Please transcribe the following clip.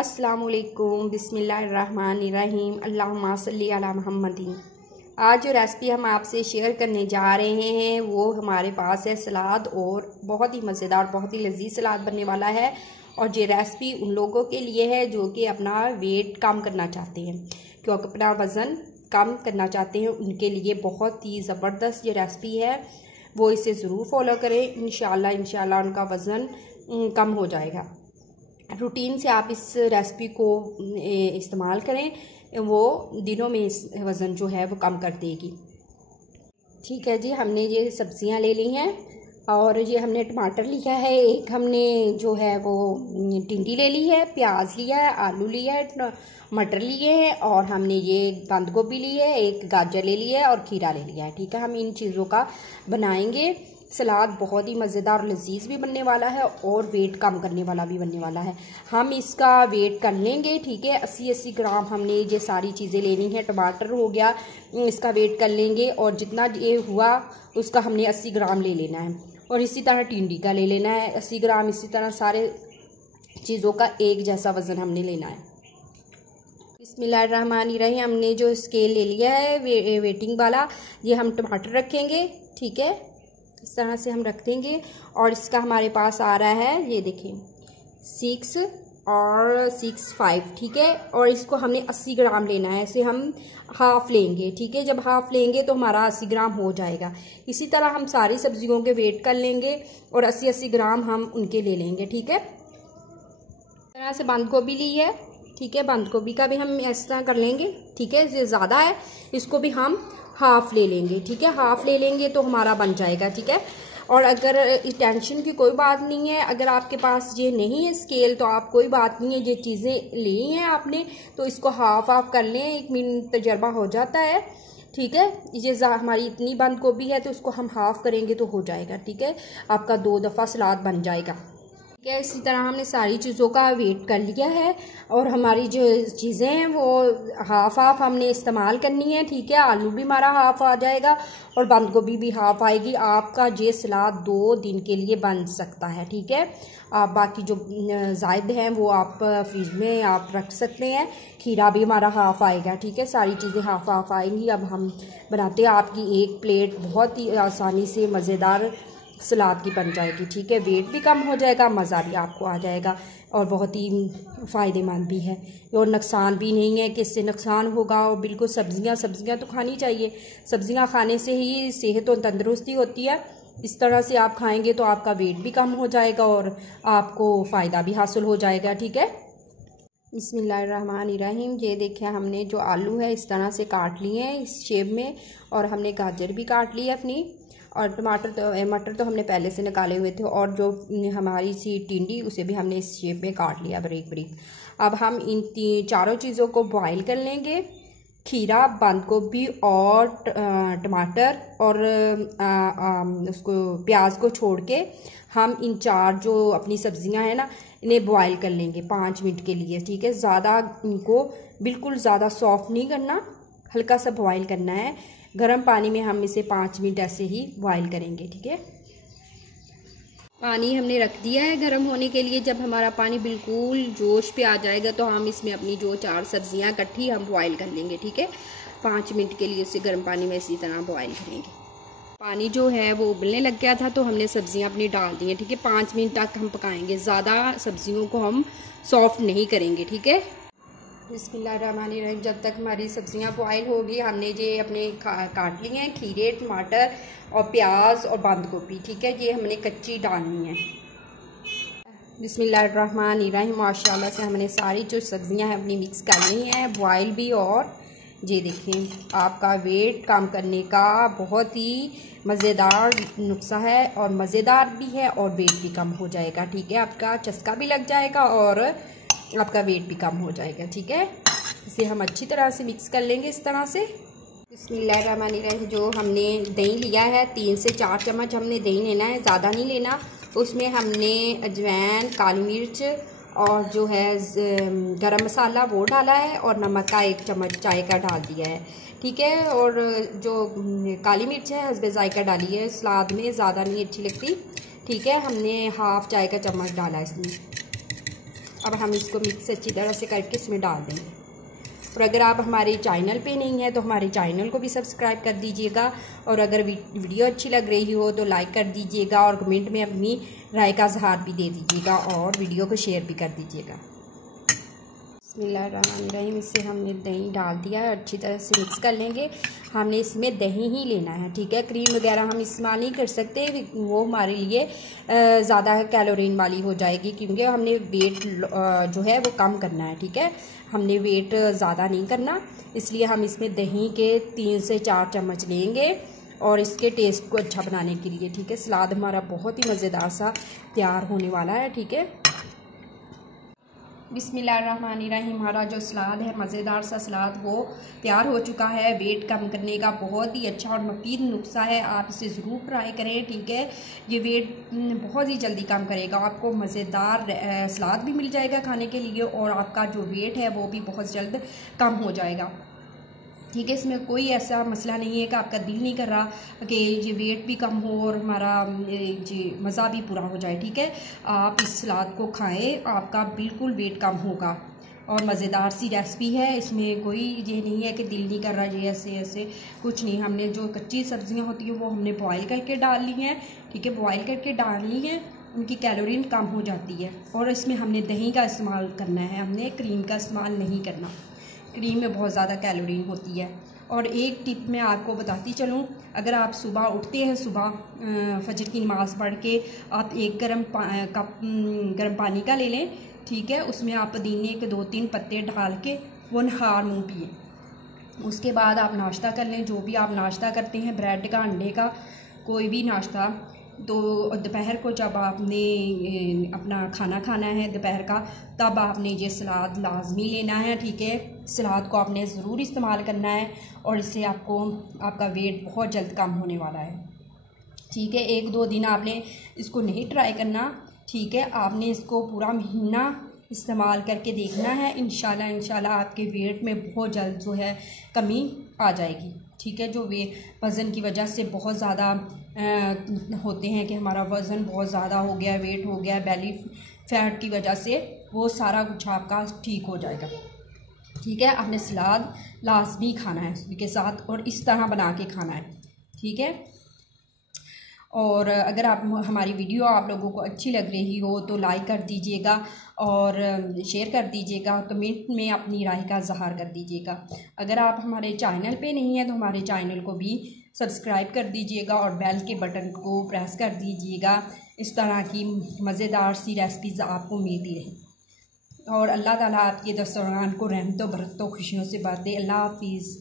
अस्सलामुअलैकुम बिस्मिल्लाहिर्रहमानिर्रहीम अल्लाहुम्मा सल्ली अला मुहम्मदिन। आज जो रेसिपी हम आपसे शेयर करने जा रहे हैं वो हमारे पास है सलाद, और बहुत ही मज़ेदार बहुत ही लजीज सलाद बनने वाला है। और ये रेसिपी उन लोगों के लिए है जो कि अपना वेट कम करना चाहते हैं, क्योंकि अपना वज़न कम करना चाहते हैं, उनके लिए बहुत ही ज़बरदस्त ये रेसिपी है। वो इसे ज़रूर फॉलो करें, इंशाल्लाह उनका वज़न कम हो जाएगा। रूटीन से आप इस रेसिपी को इस्तेमाल करें, वो दिनों में इस वज़न जो है वो कम कर देगी। ठीक है जी, हमने ये सब्जियां ले ली हैं, और ये हमने टमाटर लिया है, एक हमने जो है वो टिंडी ले ली है, प्याज लिया है, आलू लिया है, मटर लिए हैं, और हमने ये बंद गोभी ली है, एक गाजर ले लिया है और खीरा ले लिया है। ठीक है, हम इन चीज़ों का बनाएंगे सलाद। बहुत ही मज़ेदार और लजीज भी बनने वाला है, और वेट कम करने वाला भी बनने वाला है। हम इसका वेट कर लेंगे। ठीक है, 80-80 ग्राम हमने ये सारी चीज़ें लेनी है। टमाटर हो गया, इसका वेट कर लेंगे, और जितना ये हुआ उसका हमने 80 ग्राम ले लेना है। और इसी तरह टिंडी का ले लेना है 80 ग्राम। इसी तरह सारे चीज़ों का एक जैसा वज़न हमने लेना है। बिस्मिल्लाहिर्रहमानिर्रहीम। हमने जो स्केल ले लिया है वेटिंग वाला, ये हम टमाटर रखेंगे। ठीक है, इस तरह से हम रख देंगे, और इसका हमारे पास आ रहा है, ये देखिए 6 और 6.5। ठीक है, और इसको हमने 80 ग्राम लेना है, इसे हम हाफ़ लेंगे। ठीक है, जब हाफ़ लेंगे तो हमारा 80 ग्राम हो जाएगा। इसी तरह हम सारी सब्जियों के वेट कर लेंगे, और 80-80 ग्राम हम उनके ले लेंगे। ठीक है, इस तरह से बंद गोभी ली है। ठीक है, बंद गोभी का भी हम इस तरह कर लेंगे। ठीक है, ये ज़्यादा है, इसको भी हम हाफ़ ले लेंगे। ठीक है, हाफ़ ले लेंगे तो हमारा बन जाएगा। ठीक है, और अगर टेंशन की कोई बात नहीं है, अगर आपके पास ये नहीं है स्केल तो आप कोई बात नहीं है, ये चीज़ें ली हैं आपने तो इसको हाफ़ कर लें, 1 मिनट तजर्बा हो जाता है। ठीक है, ये हमारी इतनी बंद गोभी है तो उसको हम हाफ़ करेंगे तो हो जाएगा। ठीक है, आपका 2 दफ़ा सलाद बन जाएगा। ठीक है, इसी तरह हमने सारी चीज़ों का वेट कर लिया है, और हमारी जो चीज़ें हैं वो हाफ़ हमने इस्तेमाल करनी है। ठीक है, आलू भी हमारा हाफ़ आ जाएगा, और बंद गोभी भी हाफ़ आएगी। आपका ये सलाद 2 दिन के लिए बन सकता है। ठीक है, आप बाकी जो ज़ायद हैं वो आप फ्रिज में आप रख सकते हैं। खीरा भी हमारा हाफ़ आएगा। ठीक है, सारी चीज़ें हाफ़ आएंगी। अब हम बनाते हैं, आपकी एक प्लेट बहुत ही आसानी से मज़ेदार सलाद की बन जाएगी। ठीक है, वेट भी कम हो जाएगा, मज़ा भी आपको आ जाएगा, और बहुत ही फ़ायदेमंद भी है, और नुकसान भी नहीं है कि इससे नुकसान होगा। और बिल्कुल सब्जियां तो खानी चाहिए। सब्जियां खाने से ही सेहत और तंदुरुस्ती होती है। इस तरह से आप खाएंगे तो आपका वेट भी कम हो जाएगा, और आपको फ़ायदा भी हासिल हो जाएगा। ठीक है, बिस्मिल्लाहिर्रहमानिर्रहीम। ये देखिए, हमने जो आलू है इस तरह से काट लिए हैं इस शेप में, और हमने गाजर भी काट ली है अपनी, और मटर तो हमने पहले से निकाले हुए थे, और जो हमारी सी टिंडी उसे भी हमने इस शेप में काट लिया बारीक बारीक। अब हम इन चारों चीज़ों को बॉईल कर लेंगे। खीरा, बंद गोभी और टमाटर और उसको प्याज को छोड़ के हम इन 4 जो अपनी सब्जियां हैं ना, इन्हें बॉईल कर लेंगे 5 मिनट के लिए। ठीक है, ज़्यादा इनको बिल्कुल ज़्यादा सॉफ्ट नहीं करना, हल्का सा बॉईल करना है। गर्म पानी में हम इसे 5 मिनट ऐसे ही बॉईल करेंगे। ठीक है, पानी हमने रख दिया है गर्म होने के लिए। जब हमारा पानी बिल्कुल जोश पे आ जाएगा तो हम इसमें अपनी जो 4 सब्जियां इकट्ठी हम बॉईल कर लेंगे। ठीक है, 5 मिनट के लिए इसे गर्म पानी में इसी तरह बॉईल करेंगे। पानी जो है वो उबलने लग गया था तो हमने सब्जियां अपनी डाल दी हैं। ठीक है, 5 मिनट तक हम पकाएंगे, ज़्यादा सब्जियों को हम सॉफ्ट नहीं करेंगे। ठीक है, बिस्मिल्लाहिर्रहमानिर्रहीम। जब तक हमारी सब्जियां बॉयल होगी, हमने ये अपने काट लिए हैं खीरे, टमाटर और प्याज और बंद गोभी। ठीक है, ये हमने कच्ची डालनी है। बिस्मिल्लाहिर्रहमानिर्रहीम। माशाल्लाह से हमने सारी जो सब्जियां हैं अपनी मिक्स करनी है, बॉयल भी। और ये देखें, आपका वेट कम करने का बहुत ही मज़ेदार नुस्खा है, और मज़ेदार भी है, और वेट भी कम हो जाएगा। ठीक है, आपका चस्का भी लग जाएगा और आपका वेट भी कम हो जाएगा। ठीक है, इसे हम अच्छी तरह से मिक्स कर लेंगे इस तरह से। बिस्मिल्लाहिर्रहमानिर्रहीम। जो हमने दही लिया है, 3 से 4 चम्मच हमने दही लेना है, ज़्यादा नहीं लेना। उसमें हमने अजवाइन, काली मिर्च और जो है गरम मसाला वो डाला है, और नमक का 1 चम्मच चाय का डाल दिया है। ठीक है, और जो काली मिर्च है हस्बे जायका डाली है, सलाद में ज़्यादा नहीं अच्छी लगती। ठीक है, हमने हाफ़ चाय का चम्मच डाला है इसमें। अब हम इसको मिक्स अच्छी तरह से करके इसमें डाल देंगे। और अगर आप हमारे चैनल पे नहीं हैं तो हमारे चैनल को भी सब्सक्राइब कर दीजिएगा, और अगर वीडियो अच्छी लग रही हो तो लाइक कर दीजिएगा, और कमेंट में अपनी राय का इज़हार भी दे दीजिएगा, और वीडियो को शेयर भी कर दीजिएगा। बिस्मिल्लाहिर्रहमानिर्रहीम। इससे हमने दही डाल दिया है, अच्छी तरह से मिक्स कर लेंगे। हमने इसमें दही ही लेना है, ठीक है। क्रीम वगैरह हम इस्तेमाल नहीं कर सकते, वो हमारे लिए ज़्यादा कैलोरीन वाली हो जाएगी, क्योंकि हमने वेट जो है वो कम करना है, ठीक है। हमने वेट ज़्यादा नहीं करना, इसलिए हम इसमें दही के 3 से 4 चम्मच लेंगे, और इसके टेस्ट को अच्छा बनाने के लिए, ठीक है। सलाद हमारा बहुत ही मज़ेदार सा तैयार होने वाला है, ठीक है। बिस्मिल्लाहिर्रहमानिर्रहीम। हमारा जो सलाद है, मज़ेदार सा सलाद, वो तैयार हो चुका है। वेट कम करने का बहुत ही अच्छा और मुफीद नुस्खा है, आप इसे ज़रूर ट्राई करें, ठीक है। ये वेट बहुत ही जल्दी कम करेगा, आपको मज़ेदार सलाद भी मिल जाएगा खाने के लिए, और आपका जो वेट है वो भी बहुत जल्द कम हो जाएगा, ठीक है। इसमें कोई ऐसा मसला नहीं है कि आपका दिल नहीं कर रहा कि ये वेट भी कम हो और हमारा ये मज़ा भी पूरा हो जाए, ठीक है। आप इस सलाद को खाएं, आपका बिल्कुल वेट कम होगा, और मज़ेदार सी रेसिपी है। इसमें कोई ये नहीं है कि दिल नहीं कर रहा, ये ऐसे ऐसे कुछ नहीं। हमने जो कच्ची सब्जियां होती हैं वो हमने बॉयल करके डाल ली हैं, ठीक है। बॉयल करके डालनी है, उनकी कैलोरीन कम हो जाती है। और इसमें हमने दही का इस्तेमाल करना है, हमने क्रीम का इस्तेमाल नहीं करना। क्रीम में बहुत ज़्यादा कैलोरीन होती है। और एक टिप मैं आपको बताती चलूँ, अगर आप सुबह उठते हैं, सुबह फजर की नमाज़ पढ़ के आप एक कप गर्म पानी का ले लें, ठीक है। उसमें आप पुदीने के 2-3 पत्ते डाल के वो नहार मुँह पिए। उसके बाद आप नाश्ता कर लें, जो भी आप नाश्ता करते हैं, ब्रेड का, अंडे का, कोई भी नाश्ता। तो दोपहर को जब आपने अपना खाना खाना है दोपहर का, तब आपने ये सलाद लाजमी लेना है, ठीक है। सलाद को आपने ज़रूर इस्तेमाल करना है, और इससे आपका वेट बहुत जल्द कम होने वाला है, ठीक है। 1-2 दिन आपने इसको नहीं ट्राई करना, ठीक है। आपने इसको पूरा महीना इस्तेमाल करके देखना है। इंशाल्लाह आपके वेट में बहुत जल्द जो है कमी आ जाएगी, ठीक है। जो वज़न की वजह से बहुत ज़्यादा होते हैं कि हमारा वज़न बहुत ज़्यादा हो गया, वेट हो गया, बेली फैट की वजह से, वो सारा कुछ आपका ठीक हो जाएगा, ठीक है। आपने सलाद लाजमी खाना है उसके साथ, और इस तरह बना के खाना है, ठीक है। और अगर आप हमारी वीडियो आप लोगों को अच्छी लग रही हो तो लाइक कर दीजिएगा, और शेयर कर दीजिएगा, कमेंट में अपनी राय का इज़हार कर दीजिएगा। अगर आप हमारे चैनल पे नहीं हैं तो हमारे चैनल को भी सब्सक्राइब कर दीजिएगा, और बेल के बटन को प्रेस कर दीजिएगा। इस तरह की मज़ेदार सी रेसिपीज़ आपको मिलती रही, और अल्लाह ताला आपके दस्तरखान को रहमतों बरकतों खुशियों से भर दे। अल्लाह हाफिज़।